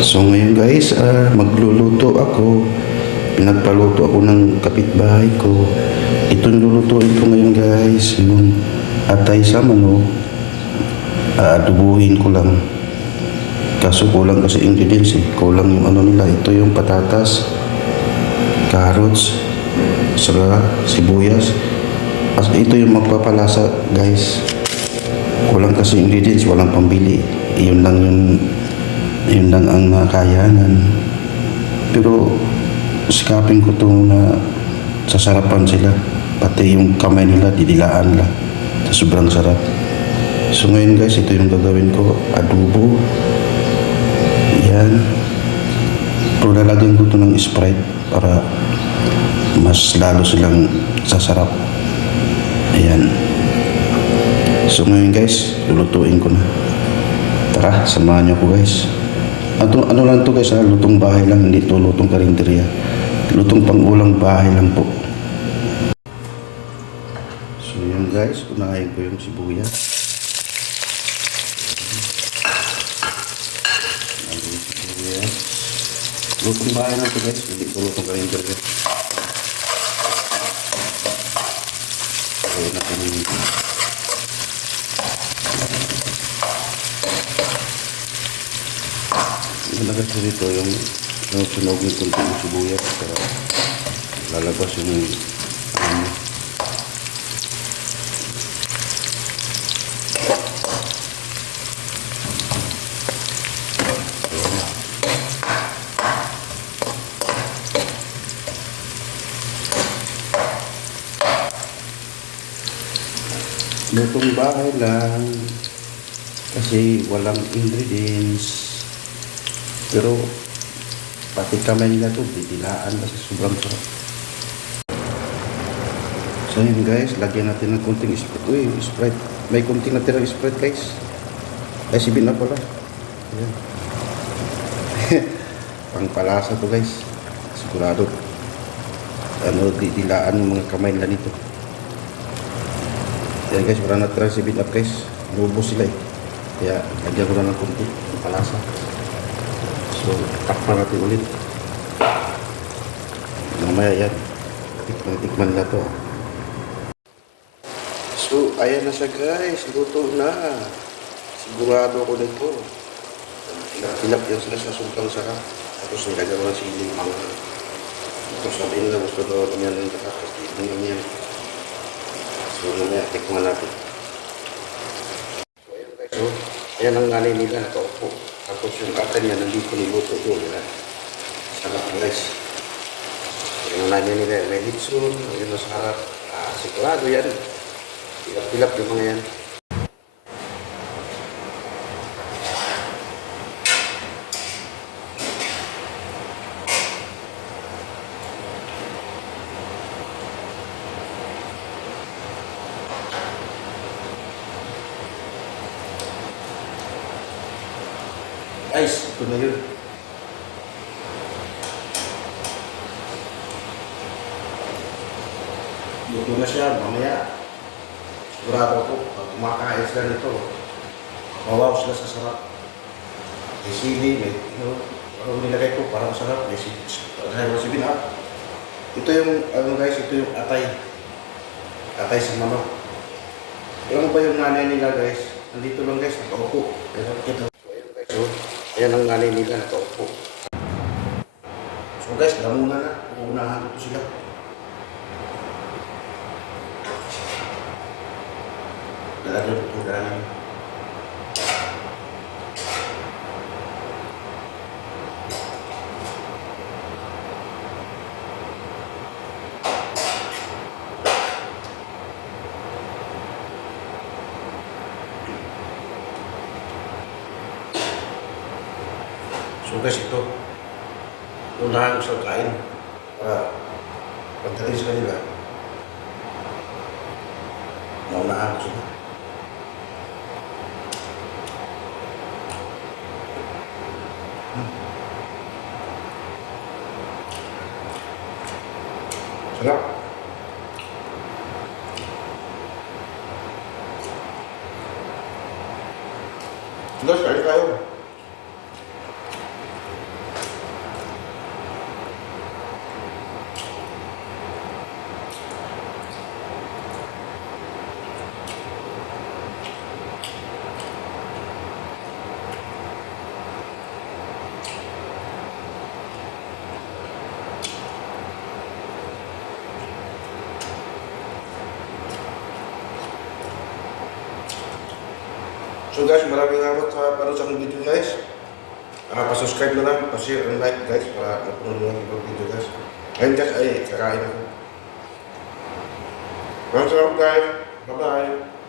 So ngayon guys, magluluto ako. Pinagpaluto ako ng kapitbahay ko. Itong lulutuin ko ngayon guys, yung atay sa manok. Adubuhin ko lang. Kaso kulang kasi ingredients eh. Kulang yung ano nila. Ito yung patatas, carrots, saka sibuyas. Ito yung magpapalasa guys. Kulang kasi ingredients, walang pambili. Yun lang ang nakayanan. Pero sikapin ko to na sasarapan sila. Pati yung kamay nila, didilaan lang. Sobrang sarap. So ngayon guys, ito yung gagawin ko. Adobo. Yan. Pero lalagyan ko to ng Sprite para mas lalo silang sasarap. Ayan. So ngayon guys, lulutuin ko na. Tara, samahan niyo ko guys. Ano lang to guys, lutong bahay lang, hindi to lutong karinderya. Lutong pang-ulang bahay lang po. So yun guys, unahin ko yung sibuyas. Lutong bahay lang to guys, hindi to lutong karinderya. So natin yung malagay ko dito yung sunog ng kunti ng sibuyas para lalabas yung lutong bahay lang kasi walang ingredients. Pero pati kamay nila to, didilaan kasi sobrang sarap. So yun guys, lagyan natin ng konting Sprite. Uy, Sprite. May konting natirang Sprite guys. Ay, sibin na pala. Ayan. Pangpalasa to guys. Sigurado. Didilaan yung mga kamay nila nito. Ayan guys, wala natirang sibin up guys. Lubos sila eh. Kaya lagyan ko na ng konting pangpalasa. So, takpan natin ulit. Mamaya yan. Tikman na to. So, ayan na siya guys. Luto na. Sigurado ako nito. Ilap yan sila sa sumpang sarap. Tapos nilagyan ko ng siling mga. Tapos sabihin nila gusto daw yan ng takas. Tapos tingnan yan. So, mamaya tikman natin. So, ayan guys. So, ayan ang nanay nila nakaupo. Tapos yung atay niya nandito niluto doon nila. Sarap guys. Yung nanay nila may hitsun, yung nasa harap. Sigurado yan. Pilap-pilap yung mga yan. Guys, ito na yun. Luto na siya, mamaya. Sigurado ako, pag kumakain sila nito, mawaw sila sa sarap. May sili, may, ano nilagay ko, parang sarap, may sibin up. Ito yung, guys, ito yung atay. Atay sa manok. Alam mo ba yung nanay nila guys? Nandito lang guys, nakaupo. Ito. Ayan ang nanay nila nakaupo. So guys, lamuna na. Uunahan ko sila. Lalagyan ko itong danan. So guys, ito. Unahan ko sa kain. Para pagdating sa kanila. Naunahan ko sila. Sarap. Guys, kain kayo. So guys, maraming salamat sa panood sa aking video guys. Pa-subscribe na lang, pa-share and like guys para mapunod nyo ang ibang video guys. Ngayon guys ay kakain ako. Maraming salamat guys. Bye-bye.